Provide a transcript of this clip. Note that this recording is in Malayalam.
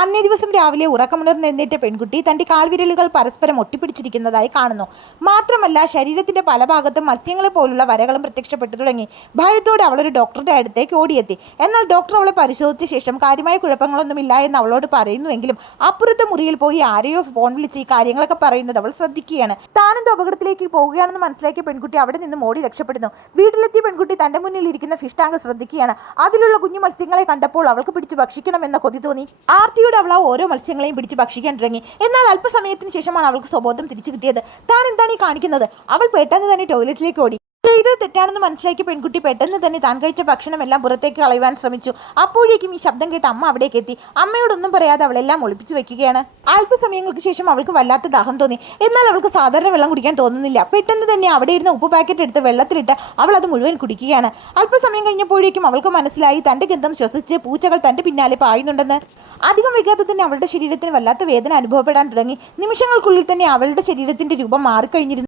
അന്നേ ദിവസം രാവിലെ ഉറക്കമുണർന്നെഴുന്നേറ്റ പെൺകുട്ടി തന്റെ കാൽവിരലുകൾ പരസ്പരം ഒട്ടിപ്പിടിച്ചിരിക്കുന്നതായി കാണുന്നു. മാത്രമല്ല ശരീരത്തിന്റെ പല ഭാഗത്തും മത്സ്യങ്ങളെ പോലുള്ള വരകളും പ്രത്യക്ഷപ്പെട്ടു തുടങ്ങി. ഭയത്തോടെ അവളൊരു ഡോക്ടറുടെ അടുത്തേക്ക് ഓടിയെത്തി. എന്നാൽ ഡോക്ടർ അവളെ പരിശോധിച്ച ശേഷം കാര്യമായ കുഴപ്പങ്ങളൊന്നുമില്ല എന്ന് അവളോട് പറയുന്നുവെങ്കിലും അപ്പുറത്തെ മുറിയിൽ പോയി ആരെയോ ഫോൺ വിളിച്ച് ഈ കാര്യങ്ങളൊക്കെ പറയുന്നത് അവൾ ശ്രദ്ധിക്കുകയാണ്. താനെന്തോ അപകടത്തിലേക്ക് പോവുകയാണെന്ന് മനസ്സിലാക്കിയ പെൺകുട്ടി അവിടെ നിന്ന് ഓടി രക്ഷപ്പെടുന്നു. വീട്ടിലെത്തിയ പെൺകുട്ടി തന്റെ മുന്നിൽ ഇരിക്കുന്ന ഫിഷ് ടാങ്ക് ശ്രദ്ധിക്കുകയാണ്. അതിലുള്ള കുഞ്ഞു മത്സ്യങ്ങളെ കണ്ടപ്പോൾ അവൾക്ക് പിടിച്ച് ഭക്ഷിക്കണമെന്ന കൊതി തോന്നി. ആർത്തിയോടെ അവൾ ആ ഓരോ മത്സ്യങ്ങളെയും പിടിച്ച് ഭക്ഷിക്കാൻ തുടങ്ങി. എന്നാൽ അല്പസമയത്തിന് ശേഷമാണ് അവൾക്ക് സ്വബോധം തിരിച്ചു കിട്ടിയത്. താൻ എന്താണ് ഈ കാണിക്കുന്നത്? അവൾ പെട്ടെന്ന് തന്നെ ടോയ്ലറ്റിലേക്ക് ഓടി. ഇത് തെറ്റാണെന്ന് മനസ്സിലാക്കിയ പെൺകുട്ടി പെട്ടെന്ന് തന്നെ താൻ കഴിച്ച ഭക്ഷണമെല്ലാം പുറത്തേക്ക് കളയുവാൻ ശ്രമിച്ചു. അപ്പോഴേക്കും ഈ ശബ്ദം കേട്ട് അമ്മ അവിടേക്ക് എത്തി. അമ്മയോടൊന്നും പറയാതെ അവളെല്ലാം ഒളിപ്പിച്ചു വെക്കുകയാണ്. അല്പസമയങ്ങൾക്ക് ശേഷം അവൾക്ക് വല്ലാത്ത ദാഹം തോന്നി. എന്നാൽ അവൾക്ക് സാധാരണ വെള്ളം കുടിക്കാൻ തോന്നുന്നില്ല. പെട്ടെന്ന് തന്നെ അവിടെ ഇരുന്ന ഉപ്പ് പാക്കറ്റ് എടുത്ത് വെള്ളത്തിലിട്ട് അവൾ അത് മുഴുവൻ കുടിക്കുകയാണ്. അല്പസമയം കഴിഞ്ഞപ്പോഴേക്കും അവൾക്ക് മനസ്സിലായി തന്റെ ഗന്ധം ശ്വസിച്ച് പൂച്ചകൾ തന്റെ പിന്നാലെ പായുന്നുണ്ടെന്ന്. അധികം വൈകാതെ തന്നെ അവളുടെ ശരീരത്തിന് വല്ലാത്ത വേദന അനുഭവപ്പെടാൻ തുടങ്ങി. നിമിഷങ്ങൾക്കുള്ളിൽ തന്നെ അവളുടെ ശരീരത്തിന്റെ രൂപം മാറിക്കഴിഞ്ഞിരുന്നു.